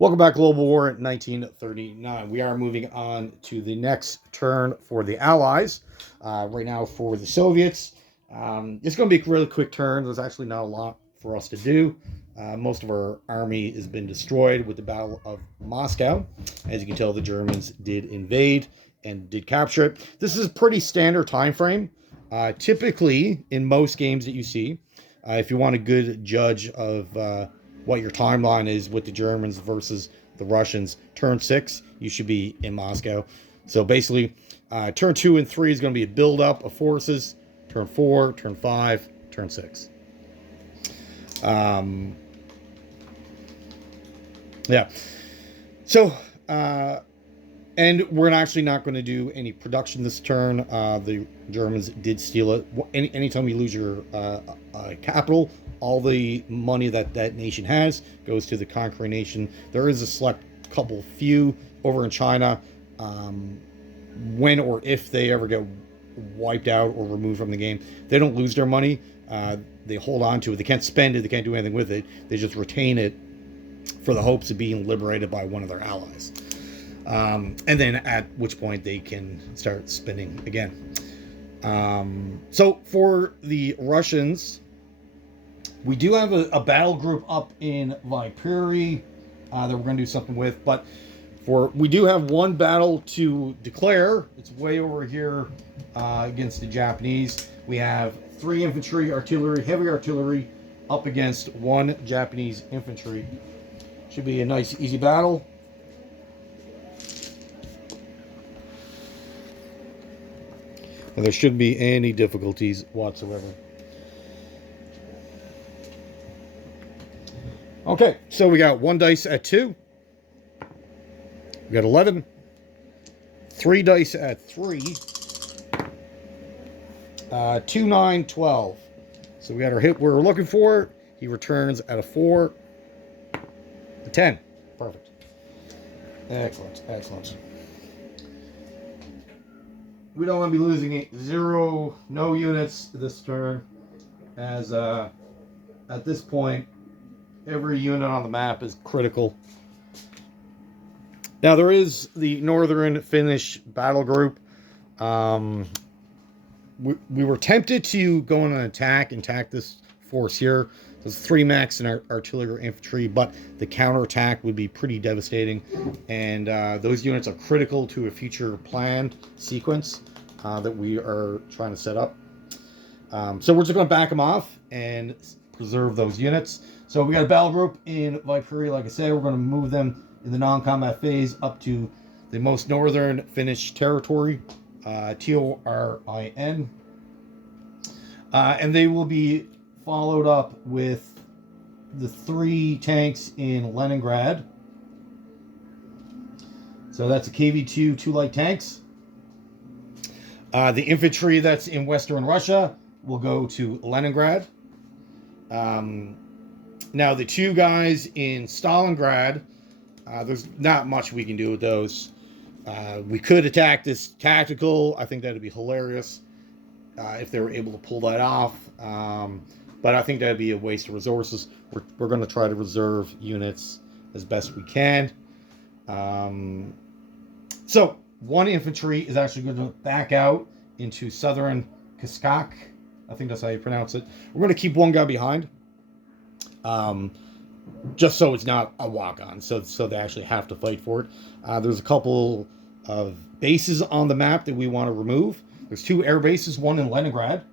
Welcome back, Global War 1939. We are moving on to the next turn for the Allies. Right now for the Soviets. It's going to be a really quick turn. There's actually not a lot for us to do. Most of our army has been destroyed with the Battle of Moscow. As you can tell, the Germans did invade and did capture it. This is a pretty standard time frame. Typically, in most games that you see, if you want a good judge of what your timeline is with the Germans versus the Russians, turn 6, you should be in Moscow. So basically, turn 2 and 3 is going to be a build-up of forces. Turn 4, turn 5, turn 6. Yeah. So, and we're actually not going to do any production this turn. The Germans did steal it. Anytime you lose your capital, all the money that that nation has goes to the conquering nation. There is a select few over in China. When or if they ever get wiped out or removed from the game, they don't lose their money. They hold on to it. They can't spend it. They can't do anything with it. They just retain it for the hopes of being liberated by one of their allies. And then at which point they can start spending again. So for the Russians, we do have a battle group up in Viipuri that we're going to do something with, but we do have one battle to declare. It's way over here against the Japanese. We have 3 infantry, artillery, heavy artillery up against 1 Japanese infantry. Should be a nice, easy battle. And there shouldn't be any difficulties whatsoever. Okay, so we got 1 dice at 2. We got 11. 3 dice at 3. 2, 9, 12. So we got our hit we're looking for. He returns at a 4. A 10. Perfect. Excellent, excellent. We don't want to be losing 0, no units this turn, as at this point, every unit on the map is critical. Now, there is the Northern Finnish battle group. We were tempted to go on an attack and attack this force here. There's 3 max in our artillery infantry, but the counterattack would be pretty devastating. And those units are critical to a future planned sequence that we are trying to set up. So we're just going to back them off and preserve those units. So we got a battle group in Viipuri. Like I said, we're going to move them in the non-combat phase up to the most northern Finnish territory, Torin. And they will be followed up with the 3 tanks in Leningrad. So that's a KV-2, 2 light tanks. The infantry that's in Western Russia will go to Leningrad. Now the 2 guys in Stalingrad, there's not much we can do with those. We could attack this tactical. I think that'd be hilarious if they were able to pull that off. But I think that'd be a waste of resources. We're going to try to reserve units as best we can. So 1 infantry is actually going to back out into southern Kaskak. I think that's how you pronounce it. We're going to keep 1 guy behind. Just so it's not a walk-on. So they actually have to fight for it. There's a couple of bases on the map that we want to remove. There's 2 air bases, 1 in Leningrad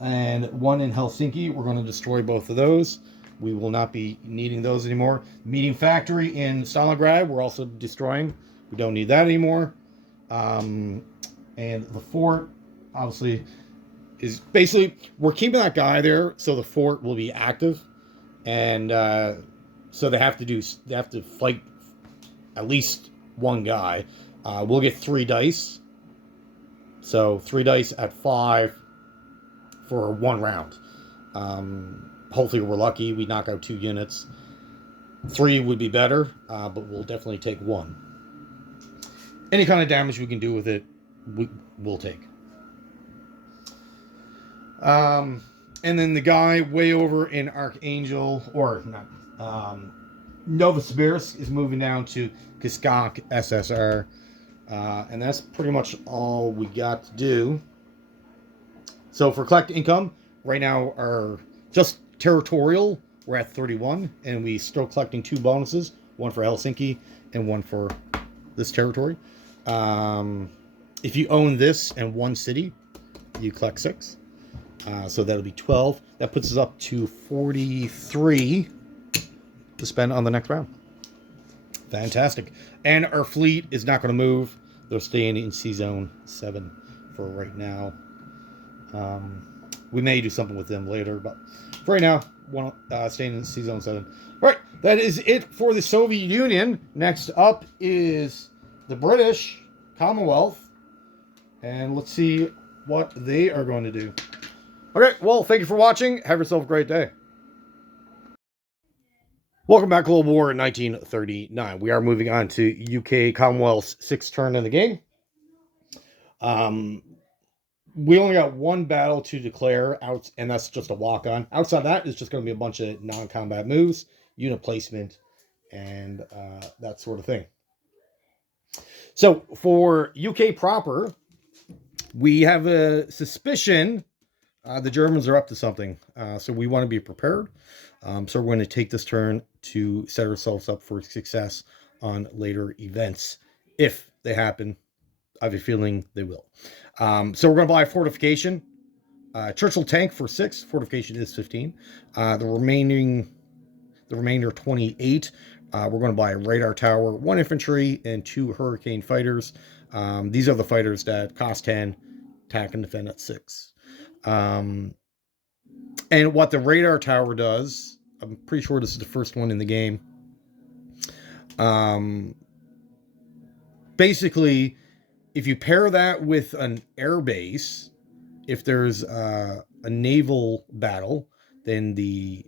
and 1 in Helsinki. We're going to destroy both of those. We will not be needing those anymore. Meeting factory in Stalingrad, we're also destroying. We don't need that anymore. And the fort, obviously, is basically, we're keeping that guy there so the fort will be active. And so they have to fight at least 1 guy. We'll get 3 dice. So 3 dice at 5 for 1 round. Hopefully we're lucky. We knock out 2 units. 3 would be better, but we'll definitely take 1. Any kind of damage we can do with it, we'll take. And then the guy way over in Archangel, or not, Novosibirsk is moving down to Kiskak SSR. And that's pretty much all we got to do. So for collect income, right now our just territorial, we're at 31, and we still collecting 2 bonuses, one for Helsinki and one for this territory. If you own this and 1 city, you collect 6. So that'll be 12. That puts us up to 43 to spend on the next round. Fantastic. And our fleet is not going to move. They're staying in Sea Zone 7 for right now. We may do something with them later, but for right now, staying in Sea Zone 7. All right, that is it for the Soviet Union. Next up is the British Commonwealth. And let's see what they are going to do. Okay, well, thank you for watching. Have yourself a great day. Welcome back, Global War in 1939. We are moving on to UK Commonwealth's 6th turn in the game. We only got 1 battle to declare out, and that's just a walk-on. Outside of that, it's just going to be a bunch of non-combat moves, unit placement, and that sort of thing. So for UK proper, we have a suspicion the Germans are up to something. So we want to be prepared. So we're going to take this turn to set ourselves up for success on later events. If they happen, I have a feeling they will. So we're going to buy a fortification. Churchill tank for 6. Fortification is 15. The remainder 28. We're going to buy a radar tower, 1 infantry, and 2 Hurricane fighters. These are the fighters that cost 10, attack and defend at 6. And what the radar tower does, I'm pretty sure this is the first one in the game. Basically, if you pair that with an air base, if there's a naval battle, then the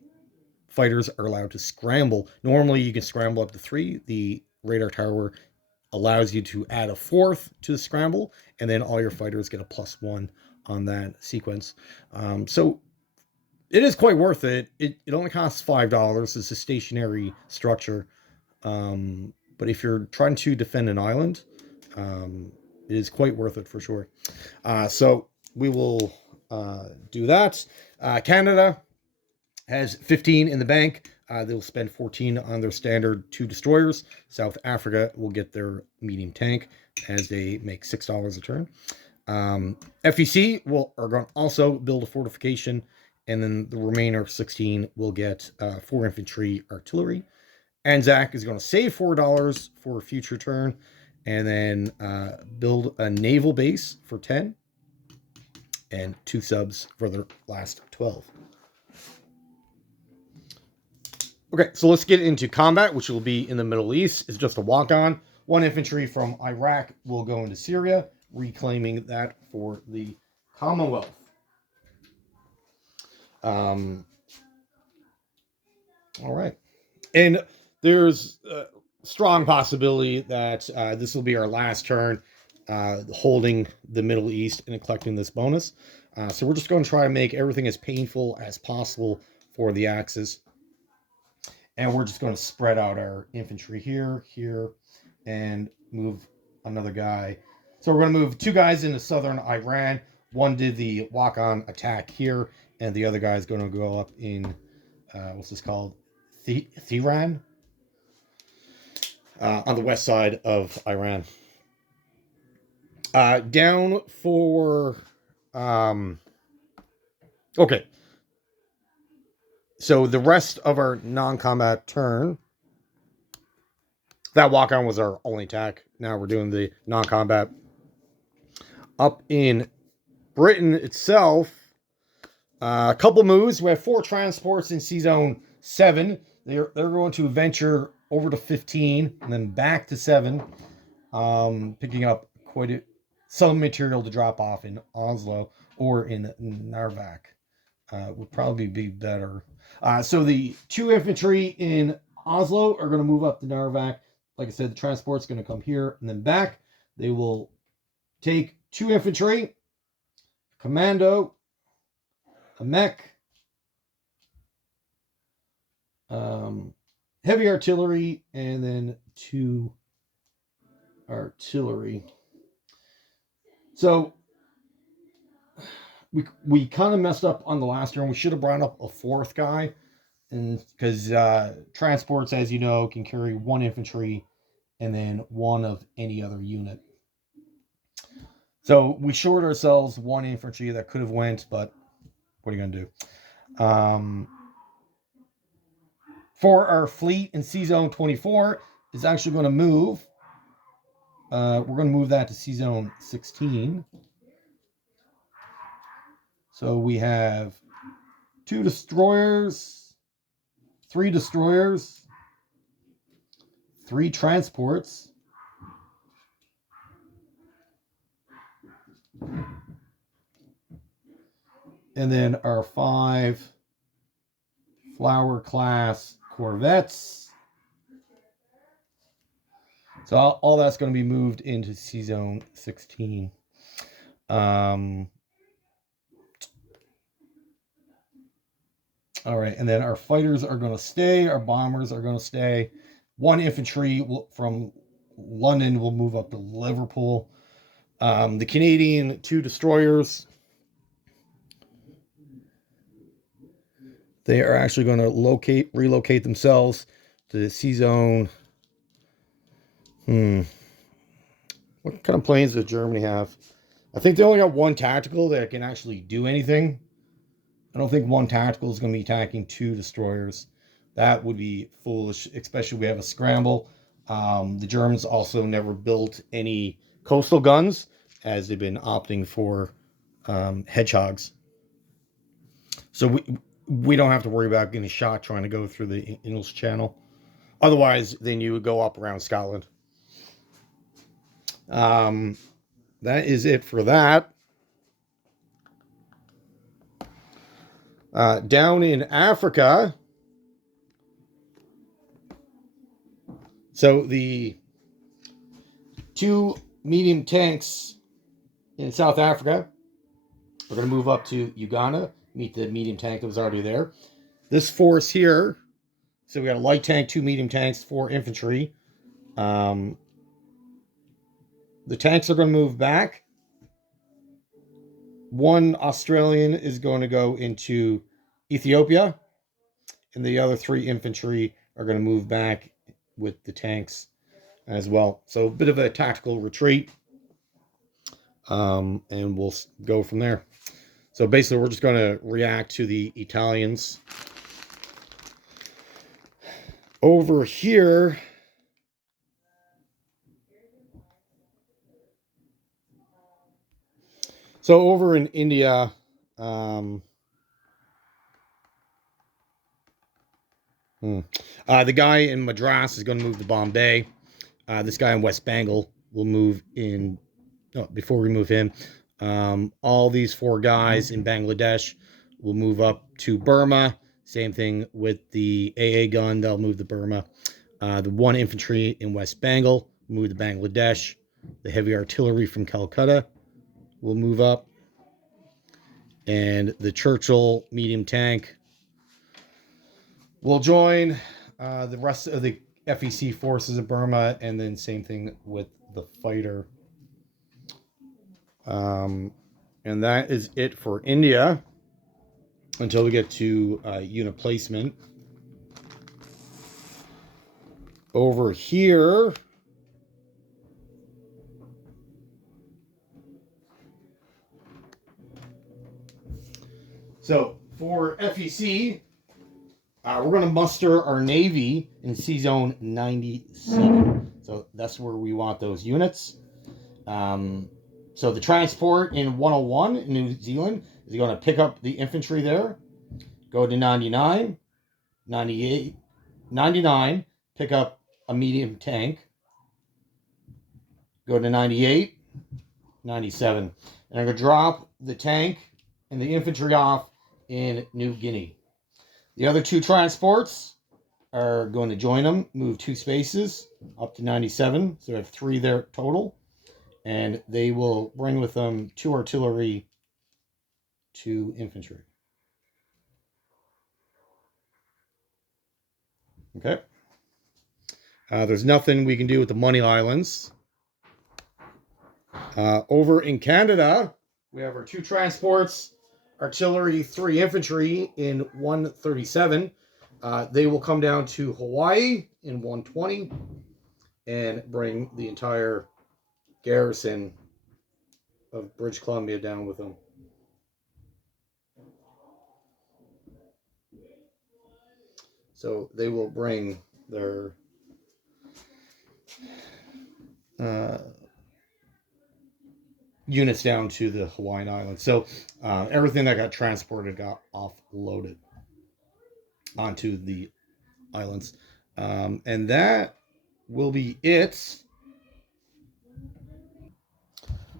fighters are allowed to scramble. Normally, you can scramble up to 3. The radar tower allows you to add a 4th to the scramble, and then all your fighters get a +1 on that sequence. So it is quite worth it. It only costs $5. It's a stationary structure. But if you're trying to defend an island, it is quite worth it for sure. So we will do that. Canada has 15 in the bank. They'll spend 14 on their standard 2 destroyers. South Africa will get their medium tank as they make $6 a turn. FEC are going to also build a fortification, and then the remainder 16 will get 4 infantry artillery. Anzac is going to save $4 for a future turn, and then build a naval base for 10, and 2 subs for their last 12. Okay, so let's get into combat, which will be in the Middle East. It's just a walk-on. 1 infantry from Iraq will go into Syria, reclaiming that for the Commonwealth. All right. And there's a strong possibility that this will be our last turn holding the Middle East and collecting this bonus. So we're just going to try and make everything as painful as possible for the Axis. And we're just going to spread out our infantry here, and move another guy. So we're going to move 2 guys into southern Iran. 1 did the walk-on attack here, and the other guy is going to go up in, what's this called? Tehran? On the west side of Iran. Down for... okay. So the rest of our non-combat turn, that walk-on was our only attack. Now we're doing the non-combat. Up in Britain itself, a couple moves. We have 4 transports in Sea Zone 7. They're going to venture over to 15 and then back to 7, picking up some material to drop off in Oslo or in Narvak. Would probably be better. So the 2 infantry in Oslo are going to move up to Narvak. Like I said, the transport's going to come here and then back. They will take 2 infantry, commando, a mech, heavy artillery, and then 2 artillery. So we kind of messed up on the last turn. We should have brought up a 4th guy, and because transports, as you know, can carry 1 infantry and then 1 of any other unit. So we short ourselves 1 infantry that could have went, but what are you gonna do? For our fleet in C Zone 24 is actually going to move. We're going to move that to C Zone 16. So we have 2 destroyers, 3 destroyers, 3 transports, and then our 5 Flower class corvettes. So all that's going to be moved into C Zone 16. All right, and then our fighters are going to stay. Our bombers are going to stay. 1 infantry from London will move up to Liverpool. The Canadian 2 destroyers, they are actually going to relocate themselves to the C Zone. What kind of planes does Germany have? I think they only got 1 tactical that can actually do anything. I don't think 1 tactical is going to be attacking 2 destroyers. That would be foolish, especially if we have a scramble. The Germans also never built any coastal guns, as they've been opting for hedgehogs. So we don't have to worry about getting shot trying to go through the English Channel. Otherwise, then you would go up around Scotland. That is it for that. Down in Africa, so the 2 medium tanks in South Africa are going to move up to Uganda, meet the medium tank that was already there. This force here, so we got a light tank, 2 medium tanks, 4 infantry. The tanks are going to move back. 1 Australian is going to go into Ethiopia, and the other 3 infantry are going to move back with the tanks as well. So a bit of a tactical retreat, and we'll go from there. So basically, we're just going to react to the Italians. Over here, so over in India, the guy in Madras is going to move to Bombay. This guy in West Bengal will move in. Before we move him, all these 4 guys in Bangladesh will move up to Burma. Same thing with the AA gun, they'll move to Burma. The 1 infantry in West Bengal will move to Bangladesh. The heavy artillery from Calcutta will move up. And the Churchill medium tank will join the rest of the FEC forces of Burma, and then same thing with the fighter. And that is it for India until we get to unit placement. Over here, so for FEC, we're going to muster our Navy in C Zone 97. So that's where we want those units. So the transport in 101 in New Zealand is going to pick up the infantry there, go to 99, 98, 99, pick up a medium tank, go to 98, 97. And I'm going to drop the tank and the infantry off in New Guinea. The other 2 transports are going to join them, move 2 spaces up to 97. So we have 3 there total. And they will bring with them 2 artillery, 2 infantry. Okay. There's nothing we can do with the Money Islands. Over in Canada, we have our 2 transports, artillery, 3 infantry in 137. They will come down to Hawaii in 120 and bring the entire garrison of British Columbia down with them. So they will bring their units down to the Hawaiian Islands. So everything that got transported got offloaded onto the islands. And that will be it.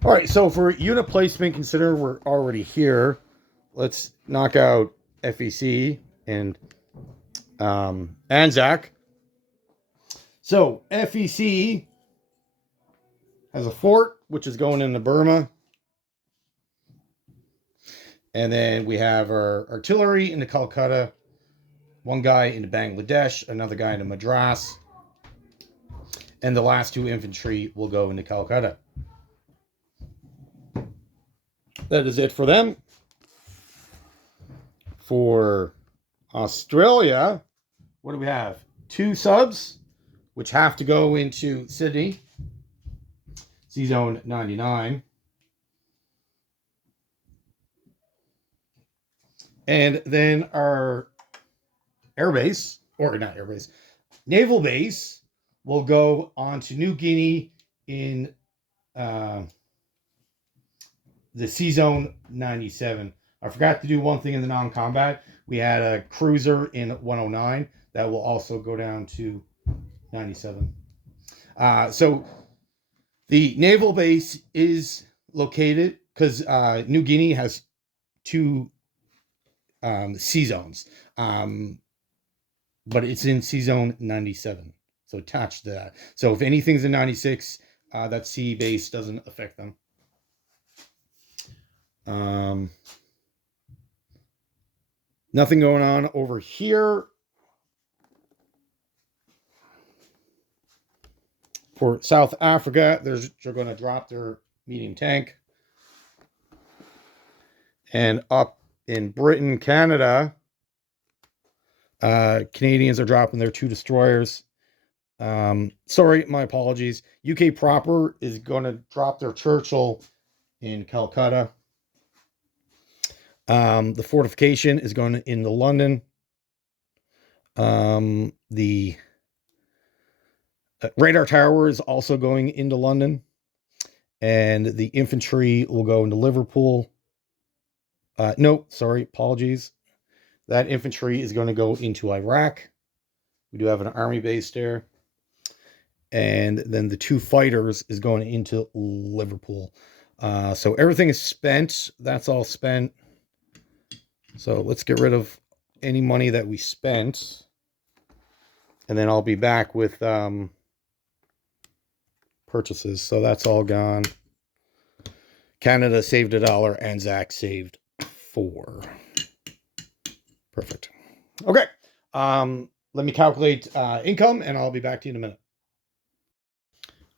All right, so for unit placement, consider we're already here. Let's knock out FEC and Anzac. So FEC has a fort, which is going into Burma. And then we have our artillery into Calcutta, 1 guy into Bangladesh, another guy into Madras, and the last 2 infantry will go into Calcutta. That is it for them. For Australia, what do we have? 2 subs, which have to go into Sydney, C-Zone 99. And then our airbase, or not airbase, naval base will go on to New Guinea in the C-Zone 97. I forgot to do one thing in the non-combat. We had a cruiser in 109 that will also go down to 97. So the naval base is located because New Guinea has 2 C-zones. But it's in C-Zone 97. So attached to that. So if anything's in 96, that C base doesn't affect them. Nothing going on over here. For South Africa, they're going to drop their medium tank. And up in Britain, Canada, Canadians are dropping their 2 destroyers. Sorry, my apologies. UK proper is going to drop their Churchill in Calcutta. The fortification is going into London. The radar tower is also going into London. And the infantry will go into Liverpool. No, sorry, apologies. That infantry is going to go into Iraq. We do have an army base there. And then the 2 fighters is going into Liverpool. So everything is spent. That's all spent. So let's get rid of any money that we spent. And then I'll be back with purchases. So that's all gone. Canada saved $1. Anzac saved 4. Perfect. Okay. Let me calculate income, and I'll be back to you in a minute.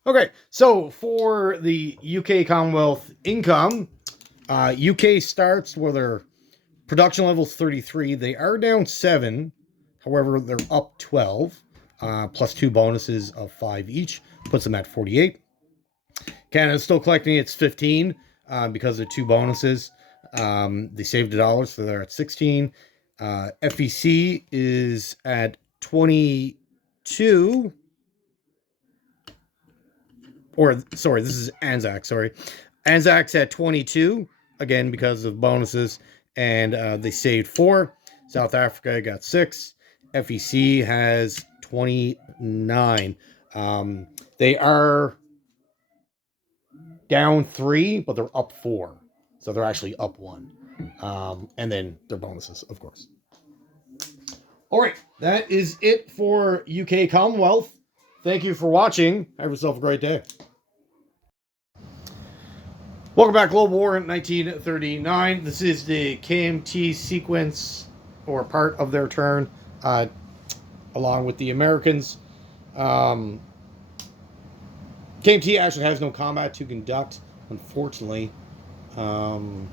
Okay, so for the UK Commonwealth income, UK starts where their production level is 33. They are down 7. However, they're up 12, plus 2 bonuses of 5 each, puts them at 48. Canada's still collecting its 15 because of 2 bonuses. They saved $1, so they're at 16. FEC is at 22. Or, sorry, this is Anzac, sorry. Anzac's at 22, again, because of bonuses, and they saved 4. South Africa got 6. FEC has 29. They are down 3, but they're up 4. So they're actually up 1. And then their bonuses, of course. All right, that is it for UK Commonwealth. Thank you for watching. Have yourself a great day. Welcome back, Global War in 1939. This is the KMT sequence, or part of their turn, along with the Americans. Um, KMT actually has no combat to conduct, unfortunately. Um,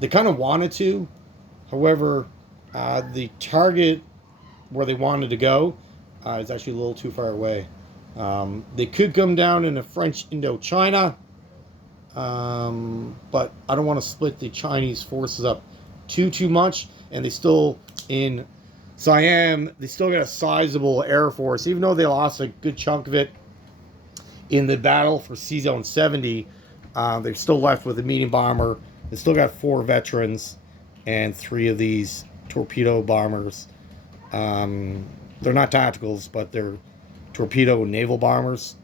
they kind of wanted to. However, the target where they wanted to go is actually a little too far away. They could come down in a French Indochina, but I don't want to split the Chinese forces up too much. And they still, in Siam, they still got a sizable air force, even though they lost a good chunk of it in the battle for C-Zone 70. They're still left with a medium bomber. They still got 4 veterans and 3 of these torpedo bombers. They're not tacticals, but they're torpedo naval bombers,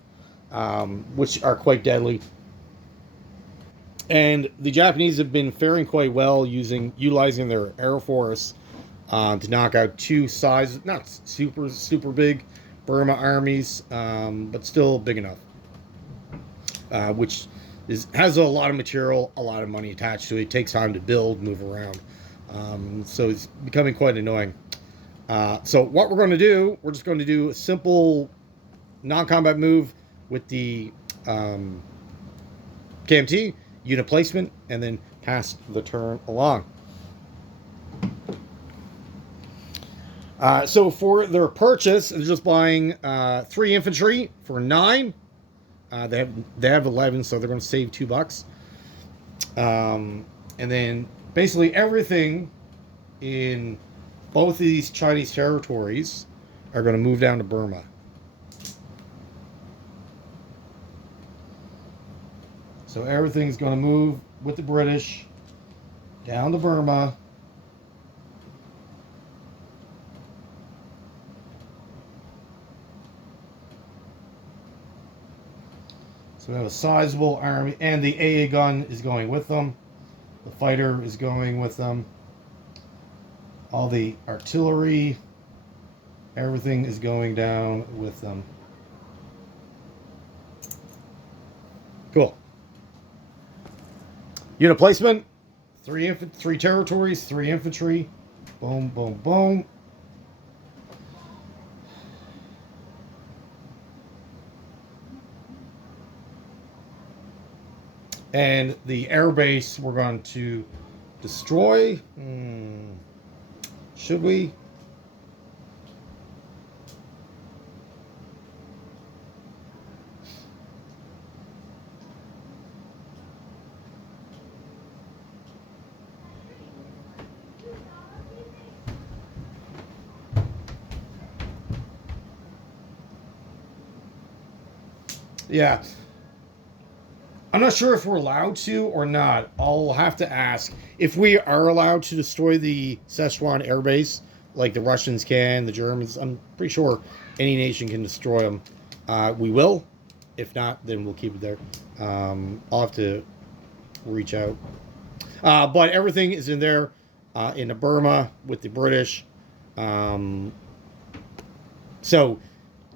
which are quite deadly. And the Japanese have been faring quite well utilizing their air force to knock out 2 size, not super big Burma armies, but still big enough, which has a lot of material, a lot of money attached to it. It takes time to build, move around, so it's becoming quite annoying. So what we're going to do, we're just going to do a simple non-combat move with the KMT, unit placement, and then pass the turn along. So for their purchase, they're just buying 3 infantry for 9. They have 11, so they're going to save $2. And then basically everything in both of these Chinese territories are going to move down to Burma. So everything's going to move with the British down to Burma. So we have a sizable army, and the AA gun is going with them. The fighter is going with them. All the artillery, everything is going down with them. Cool. Unit placement, 3 territories, 3 infantry. Boom, boom, boom. And the air base we're going to destroy. Should we? Yeah. I'm not sure if we're allowed to or not. I'll have to ask. If we are allowed to destroy the Szechuan air base, like the Russians can, the Germans, I'm pretty sure any nation can destroy them. We will. If not, then we'll keep it there. I'll have to reach out. But everything is in there in the Burma with the British. So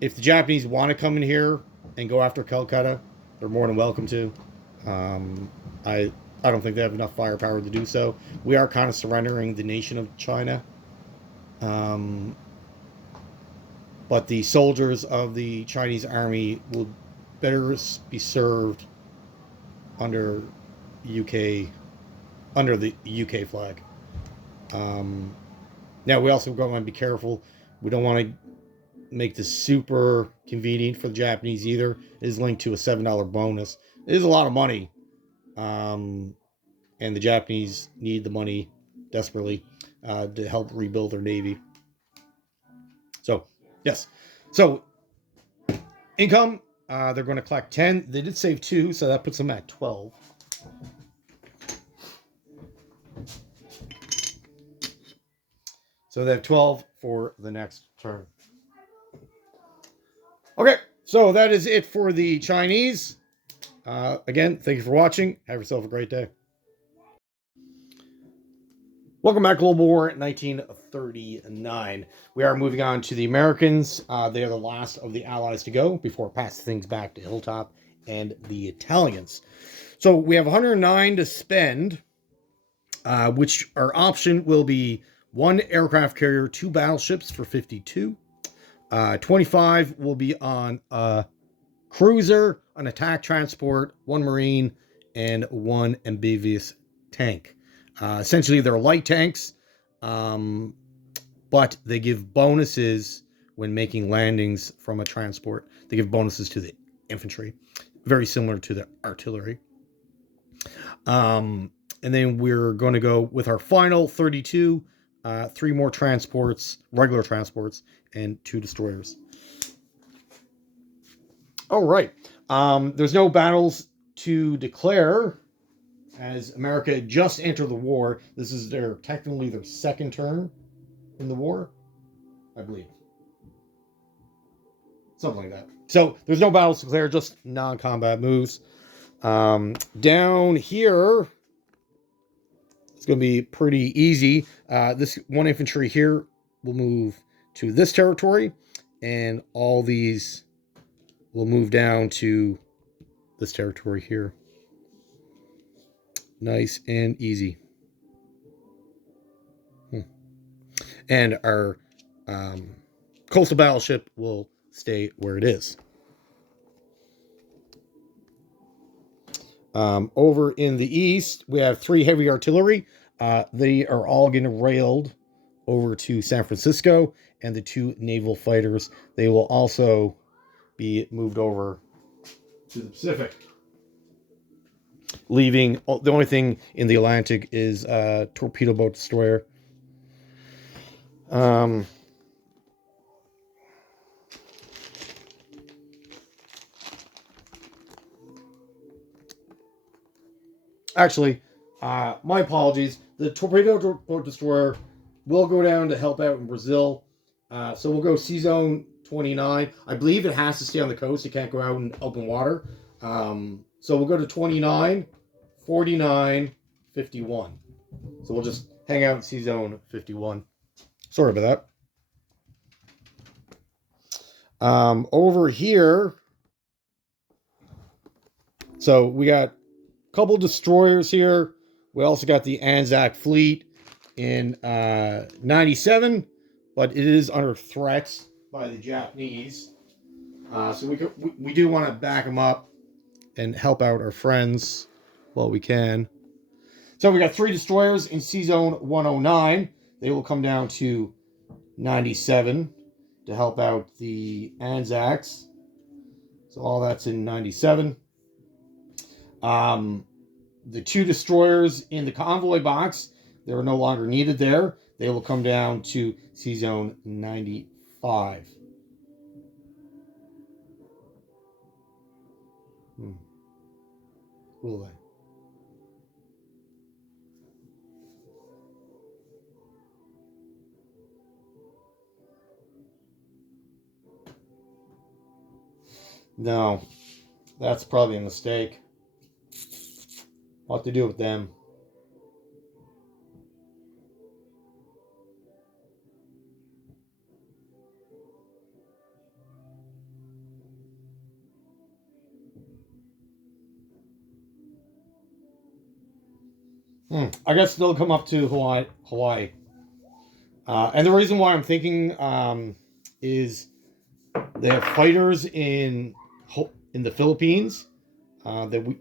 if the Japanese want to come in here and go after Calcutta, they're more than welcome to. I don't think they have enough firepower to do so. We are kind of surrendering the nation of China. But the soldiers of the Chinese army will better be served under the UK flag. Now we also want to be careful. We don't want to make this super convenient for the Japanese either. It is linked to a $7 bonus. It is a lot of money. And the Japanese need the money desperately to help rebuild their navy. So, yes. So, income, they're going to collect 10. They did save 2, so that puts them at 12. So they have 12 for the next turn. Okay, so that is it for the Chinese. Again, thank you for watching. Have yourself a great day. Welcome back to Global War 1939. We are moving on to the Americans. They are the last of the Allies to go before passing things back to Hilltop and the Italians. So we have 109 to spend, which our option will be 1 aircraft carrier, 2 battleships for 52, 25 will be on a cruiser, an attack transport, one marine, and one amphibious tank. Essentially, they're light tanks, but they give bonuses when making landings from a transport. They give bonuses to the infantry, very similar to the artillery. And then we're going to go with our final 32, 3 more transports, regular transports, and 2 destroyers. All right. There's no battles to declare as America just entered the war. This is technically their second turn in the war, I believe. Something like that. So there's no battles to declare, just non-combat moves. Down here, it's going to be pretty easy. This one infantry here will move to this territory, and all these will move down to this territory here. Nice and easy. And our coastal battleship will stay where it is. Over in the east, we have 3 heavy artillery. They are all getting railed over to San Francisco, and the 2 naval fighters, they will also be moved over to the Pacific. Leaving, the only thing in the Atlantic is a torpedo boat destroyer. Actually, my apologies. The torpedo boat destroyer will go down to help out in Brazil. So we'll go C-Zone 29. I believe it has to stay on the coast. It can't go out in open water. So we'll go to 29, 49, 51. So we'll just hang out in C-Zone 51. Sorry about that. Over here, so we got a couple destroyers here. We also got the Anzac fleet in 97, but it is under threat by the Japanese. So we do want to back them up and help out our friends while we can. So we got 3 destroyers in C-Zone 109. They will come down to 97 to help out the Anzacs. So all that's in 97. The 2 destroyers in the convoy box, they're no longer needed there. They will come down to C-Zone 95. Will they? No, that's probably a mistake. What to do with them? I guess they'll come up to Hawaii. And the reason why I'm thinking is they have fighters in the Philippines that we.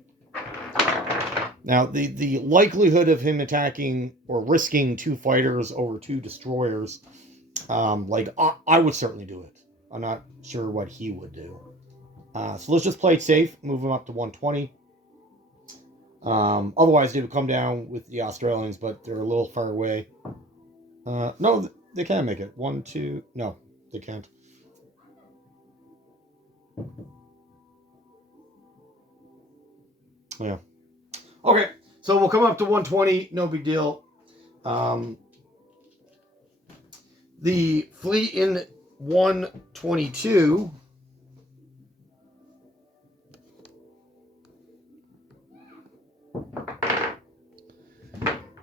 Now, the likelihood of him attacking or risking 2 fighters over 2 destroyers, I would certainly do it. I'm not sure what he would do. So let's just play it safe, move him up to 120. Otherwise, they would come down with the Australians, but they're a little far away. No, they can make it. 1, 2. No, they can't. Yeah. Okay, so we'll come up to 120. No big deal. The fleet in 122.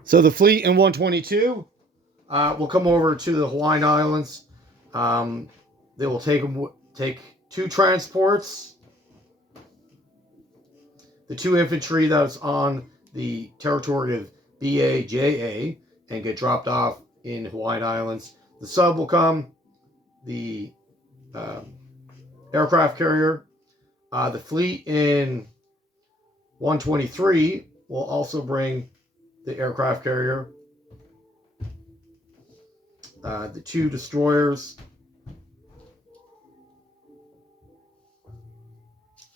So the fleet in 122 will come over to the Hawaiian Islands. They will take 2 transports, the 2 infantry that's on the territory of BAJA, and get dropped off in Hawaiian Islands. The sub will come, the aircraft carrier. The fleet in 123 will also bring the aircraft carrier, the 2 destroyers,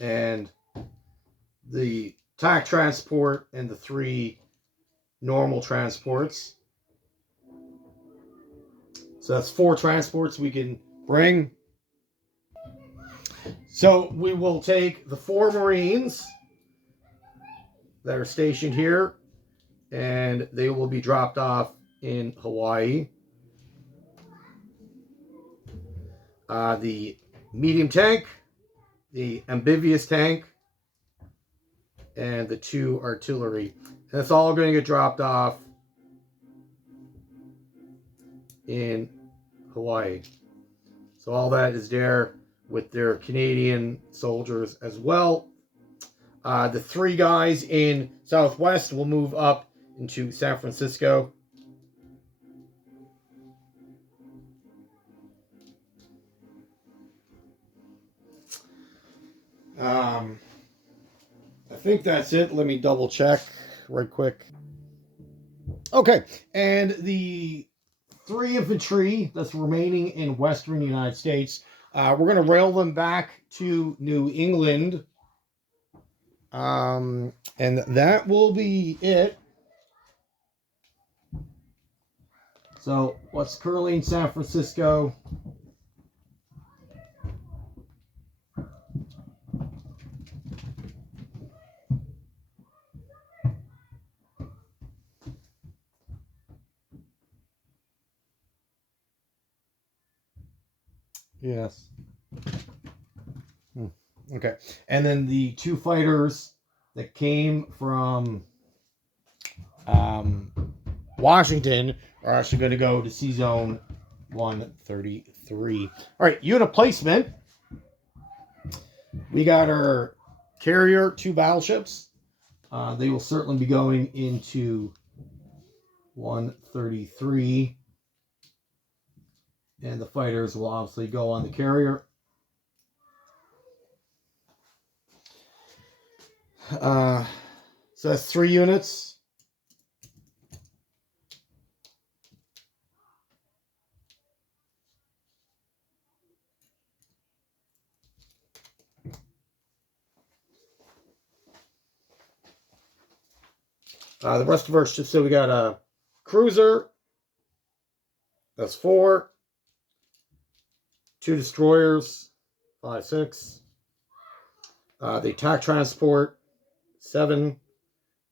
and the TAC transport, and the 3 normal transports. So that's 4 transports we can bring. So we will take the 4 Marines that are stationed here, and they will be dropped off in Hawaii. The medium tank, the amphibious tank, and the 2 artillery. And it's all going to get dropped off in Hawaii. So all that is there with their Canadian soldiers as well. The 3 guys in Southwest will move up into San Francisco. I think that's it. Let me double check right quick. Okay, and the 3 infantry that's remaining in Western United States, we're going to rail them back to New England. And that will be it. So what's currently in San Francisco? Yes. Okay. And then the 2 fighters that came from Washington are actually going to go to C-Zone 133. All right, unit placement. We got our carrier, 2 battleships. They will certainly be going into 133. And the fighters will obviously go on the carrier. So that's 3 units. The rest of our ships, so we got a cruiser. That's 4. 2 destroyers, 5, 6. The attack transport, 7.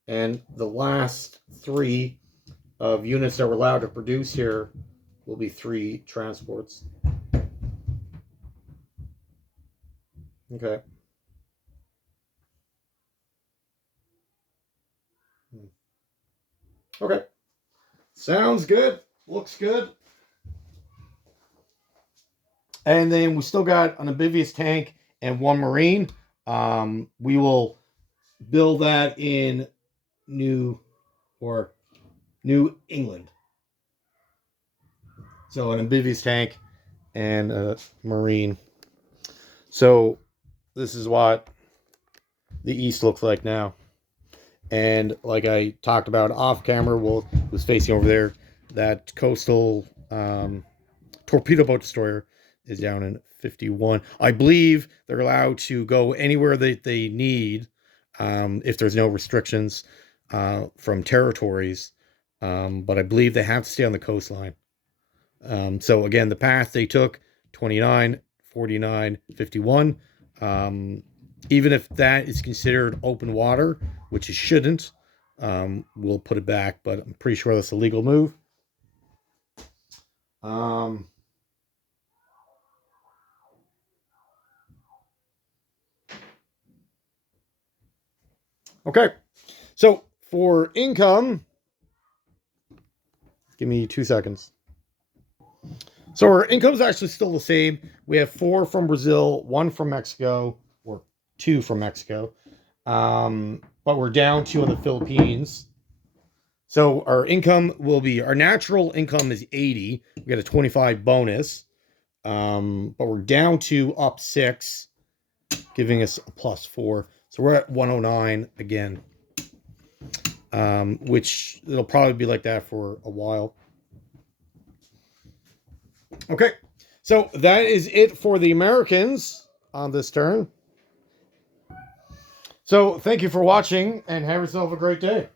And the last 3 of units that we're allowed to produce here will be 3 transports. Okay. Okay. Sounds good. Looks good. And then we still got an amphibious tank and 1 Marine. We will build that in New England. So an amphibious tank and a Marine. So this is what the East looks like now. And like I talked about off camera, was facing over there. That coastal torpedo boat destroyer is down in 51. I believe they're allowed to go anywhere that they need if there's no restrictions from territories. But I believe they have to stay on the coastline. So again, the path they took, 29, 49, 51. Even if that is considered open water, which it shouldn't, we'll put it back, but I'm pretty sure that's a legal move. Okay, so for income, give me 2 seconds. So our income is actually still the same. We have 4 from Brazil, 1 from Mexico, or 2 from Mexico. But we're down 2 in the Philippines. So our income will be, our natural income is 80. We got a 25 bonus. But we're down to up 6, giving us a +4. So we're at 109 again, which it'll probably be like that for a while. Okay, so that is it for the Americans on this turn. So thank you for watching, and have yourself a great day.